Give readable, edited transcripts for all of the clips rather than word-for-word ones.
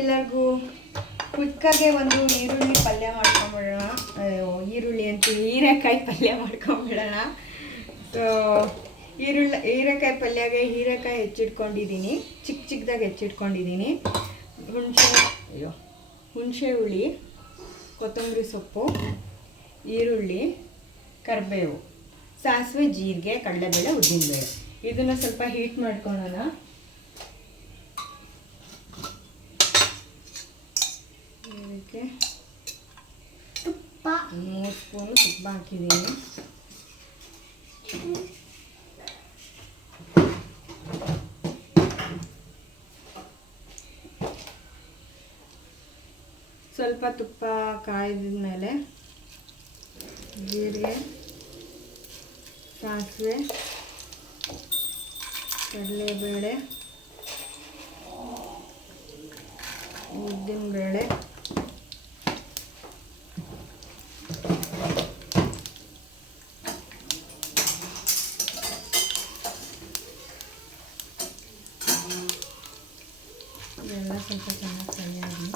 ಎಲ್ಲರಿಗೂ ಕ್ವಿಕ್ಕಾಗೆ ಒಂದು ಈರುಳ್ಳಿ ಪಲ್ಯ ಮಾಡ್ಕೊಂಬಿಡೋಣ. ಈರುಳ್ಳಿ ಅಂತ ಹೀರೆಕಾಯಿ ಪಲ್ಯ ಮಾಡ್ಕೊಂಬಿಡೋಣ. ಸೊ ಹೀರೆಕಾಯಿ ಪಲ್ಯಗೆ ಹೀರೆಕಾಯಿ ಹೆಚ್ಚಿಟ್ಕೊಂಡಿದ್ದೀನಿ, ಚಿಕ್ಕದಾಗಿ ಹೆಚ್ಚಿಟ್ಕೊಂಡಿದ್ದೀನಿ. ಹುಣಸೆ ಹುಳಿ, ಕೊತ್ತಂಬರಿ ಸೊಪ್ಪು, ಈರುಳ್ಳಿ, ಕರಿಬೇವು, ಸಾಸಿವೆ, ಜೀರಿಗೆ, ಕಡಲೆಬೇಳೆ, ಉದ್ದಿನಬೇಳೆ. ಇದನ್ನು ಸ್ವಲ್ಪ ಹೀಟ್ ಮಾಡ್ಕೊಳ್ಳೋಣ. ಇದಕ್ಕೆ ತುಪ್ಪ 3 ಸ್ಪೂನು ತುಪ್ಪ ಹಾಕಿದ್ದೀನಿ. ಸ್ವಲ್ಪ ತುಪ್ಪ ಕಾಯ್ದ ಮೇಲೆ ಜೀರಿಗೆ, ಸಾಸಿವೆ, ಕಡಲೆಬೇಳೆ, ಉದ್ದಿನಬೇಳೆ, ಇದೆಲ್ಲ ಸ್ವಲ್ಪ ಚೆನ್ನಾಗಿ ಫ್ರೈ ಆಗಿ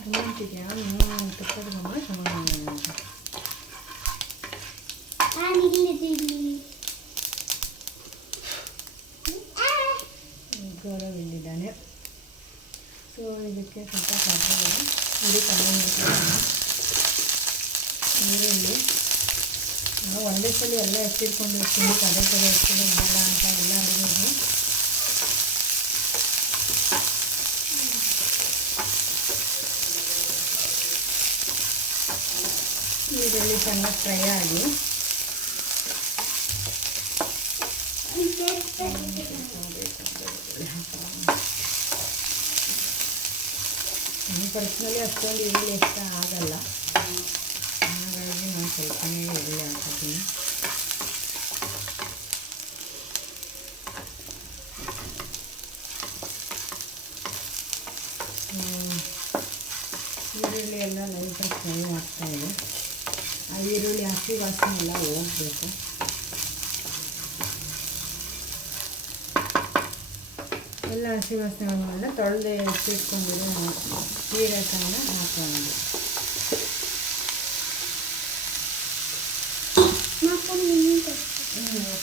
ಗಮ್ಮಂತಿದೆಯಾ? ತುಪ್ಪದ ಗಮ್ಮ ಗೌರವಿದ್ದಾನೆ. ಸೊ ಇದಕ್ಕೆ ಸ್ವಲ್ಪ ಕಡಲೆಬೇಳೆ ಹುಡಿ ಕಮ್ಮಿ ಮಾಡ್ಕೊಳ್ಳೋಣ. ಈರುಳ್ಳಿ ನಾವು ಒಂದೇ ಸಲ ಎಲ್ಲ ಎತ್ತಿಟ್ಕೊಂಡಿರ್ತೀವಿ, ಪದೇ ಪದೇ ಎತ್ತಿರೋದು ಬೇಡ ಅಂತ ಎಲ್ಲ ಅಡುಗೆಗೆ. ಈರುಳ್ಳಿ ಚೆನ್ನಾಗಿ ಫ್ರೈ ಆಗಿ ನಾನು ಪರ್ಸ್ನಲಿ ಅಷ್ಟೊಂದು ಈರುಳ್ಳಿ ಇಷ್ಟ ಆಗಲ್ಲ, ಹಾಗಾಗಿ ನಾನು ಸ್ವಲ್ಪನೇ ಈರುಳ್ಳಿ ಹಾಕ್ತೀನಿ. ಈರುಳ್ಳಿ ಎಲ್ಲ ಲೈಟಾಗಿ ಫ್ರೈ ಆಗ್ತಾಯಿದೆ. ಆ ಈರುಳ್ಳಿ ಹಸಿ ವಾಸನೆ ಎಲ್ಲ ಹೋಗಬೇಕು. ಎಲ್ಲ ಹಸಿ ವಾಸನೆ ಆದಮೇಲೆ ತೊಳೆದು ಎತ್ತಿಟ್ಕೊಂಡಿರೋ ಹೀರೆಕಾಯಿನ ಹಾಕೊಳ್ಳೋದು.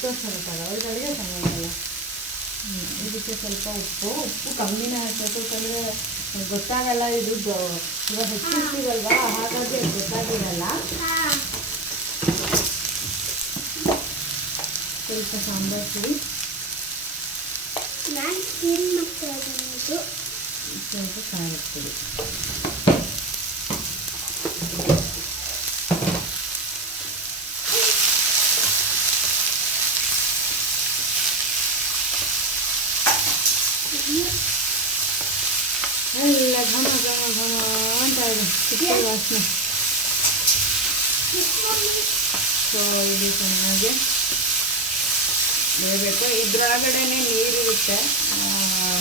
ತೋರಿಸ್ಕೊಳ್ತಾರೆ ಅವ್ರಿಗೆ ಅಡುಗೆ ಚೆನ್ನಾಗಲ್ಲ. ಇದಕ್ಕೆ ಸ್ವಲ್ಪ ಉಪ್ಪು ಕಮ್ಮಿನೇ ಹಾಕಬೇಕು, ಯಾಕಂದರೆ ಗೊತ್ತಾಗಲ್ಲ. ಇದು ಇವಾಗ ಹೆಚ್ಚಿರ್ತೀವಲ್ವ, ಹಾಗಾಗಿ ಅದು ಗೊತ್ತಾಗಿರಲ್ಲ. ಸ್ವಲ್ಪ ಸಾಂಬಾರು ಪುಡಿ, ಸ್ವಲ್ಪ ಖಾರದ ಪುಡಿ. ಎಲ್ಲ ಘಮ ಘಮ ಘಮ ಅಂತ ಇದೆ ಚಿಕ್ಕ ವಾಸನೆ. ಸೊ ಇದು ಚೆನ್ನಾಗಿ ಬೇಯಬೇಕು. ಇದ್ರೊಳಗಡೆನೇ ನೀರಿರುತ್ತೆ,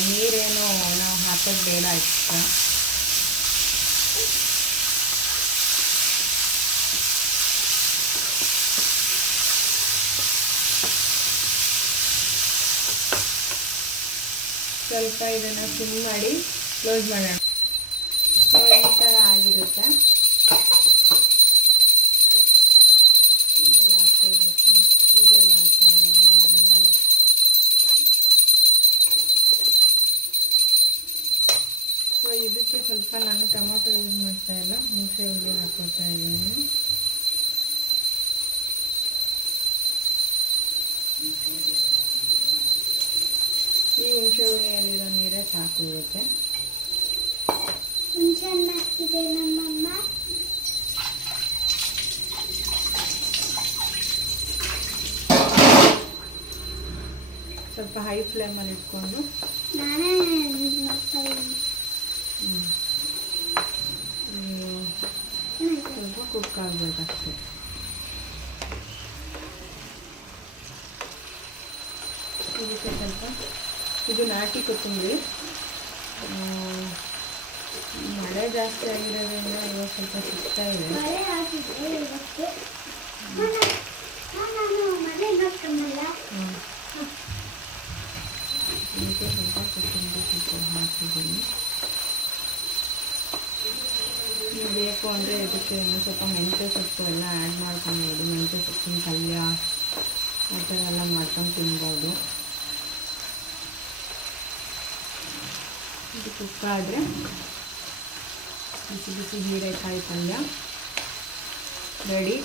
ನೀರೇನು ನಾವು ಹಾಕೋದು ಬೇಡ ಇಷ್ಟ. ಸ್ವಲ್ಪ ಇದನ್ನು ಸಿಮ್ ಮಾಡಿ ಕ್ಲೋಸ್ ಮಾಡೋಣ. ಸೊ ಈ ಥರ ಆಗಿರುತ್ತೆ. ಇಲ್ಲಿ ಹಾಕೋಬೇಕು, ಇದೆಲ್ಲ ಹಾಕ್ತಾ ಇದ್ದೀನಿ. ಸೊ ಇದಕ್ಕೆ ಸ್ವಲ್ಪ ನಾನು ಟೊಮೊಟೊ ಯೂಸ್ ಮಾಡ್ತಾ ಇಲ್ಲ, ಹುಣಸೆ ಹುಳಿ ಹಾಕೋತಾ ಇದ್ದೀನಿ. ಈ ಹುಣಸೆ ಹುಳಿಯಲ್ಲಿರೋ ನೀರೇ ಸಾಕು ಇದಕ್ಕೆ. ನಮ್ಮಮ್ಮ ಸ್ವಲ್ಪ ಹೈ ಫ್ಲೇಮಲ್ಲಿ ಇಟ್ಕೊಂಡು ಸ್ವಲ್ಪ ಕುಕ್ ಆಗಬೇಕಷ್ಟೆ. ಇದಕ್ಕೆ ಸ್ವಲ್ಪ ಇದು ನಾಟಿ ಕೊತ್ತಂಬರಿ. ಮಳೆ ಜಾಸ್ತಿ ಆಗಿರೋದ್ರಿಂದ ಇವಾಗ ಸ್ವಲ್ಪ ಸಿಗ್ತಾ ಇದೆ. ಸೊಪ್ಪು ಅಂದರೆ ಇದಕ್ಕೆ ಇನ್ನೂ ಸ್ವಲ್ಪ ಮೆಂತ್ಯ ಸೊಪ್ಪು ಎಲ್ಲ ಆ್ಯಡ್ ಮಾಡ್ಕೊಬೋದು. ಮೆಂತ್ಯ ಸೊಪ್ಪಿನ ಪಲ್ಯ ಆ ಥರ ಎಲ್ಲ ಮಾಡ್ಕೊಂಡು ತಿನ್ಬೋದು. ಇದು ಕುಕ್ಕ ಆದರೆ ಬಿಸಿ ಬಿಸಿ ಹೀರೆಕಾಯಿ ಪಲ್ಯ ರೆಡಿ.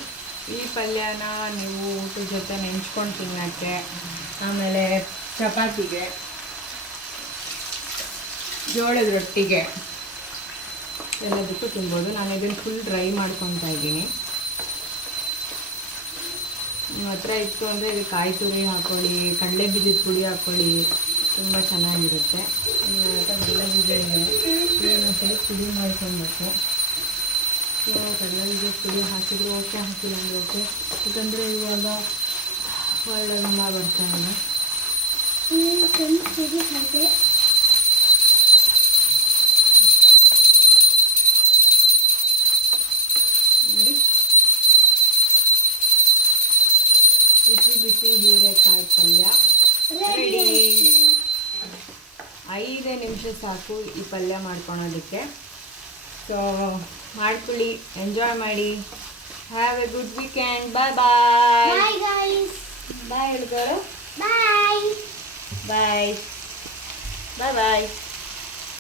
ಈ ಪಲ್ಯನ ನೀವು ಊಟದ ಜೊತೆ ನೆಂಚ್ಕೊಂಡು ತಿನ್ನೋಕ್ಕೆ, ಆಮೇಲೆ ಚಪಾತಿಗೆ, ಜೋಳದ ರೊಟ್ಟಿಗೆ ಎಲ್ಲದಕ್ಕೂ ತಿನ್ಬೋದು. ನಾನು ಇದನ್ನು ಫುಲ್ ಡ್ರೈ ಮಾಡ್ಕೊತಾ ಇದ್ದೀನಿ. ನಿಮ್ಮ ಹತ್ರ ಇತ್ತು ಅಂದರೆ ಇದು ಕಾಯಿ ತುರಿ ಹಾಕ್ಕೊಳ್ಳಿ, ಕಡಲೆ ಬೀಜದ ಪುಡಿ ಹಾಕ್ಕೊಳ್ಳಿ, ತುಂಬ ಚೆನ್ನಾಗಿರುತ್ತೆ. ಕಡಲೆ ಬೀಜ ಇದೆ, ಇನ್ನೊಂದ್ಸಲ ಪುಡಿ ಮಾಡ್ಕೊಬೇಕು. ಸೊ ಕಡಲೆ ಬೀಜದ ಪುಡಿ ಹಾಕಿದ್ರು ಓಕೆ, ಹಾಕಿಲ್ಲ ಅಂದರೆ ಓಕೆ. ಯಾಕಂದರೆ ಇವಾಗ ಒಳ್ಳೆ ಘಮ ಬರ್ತಾ ಇದೆ. ನೋಡಿ, ಬಿಸಿ ಬಿಸಿ ಹೀರೆಕಾಯಿ ಪಲ್ಯ ರೆಡಿ. 5 ನಿಮಿಷ ಸಾಕು ಈ ಪಲ್ಯ ಮಾಡ್ಕೊಳೋದಕ್ಕೆ. ಸೊ ಮಾಡ್ಕೊಳ್ಳಿ, ಎಂಜಾಯ್ ಮಾಡಿ. Have a good weekend. Bye bye. Bye guys. Bye ಹುಡುಗರು. ಬಾಯ್. ಬಾಯ್ ಬಾಯ್ ಬಾಯ್.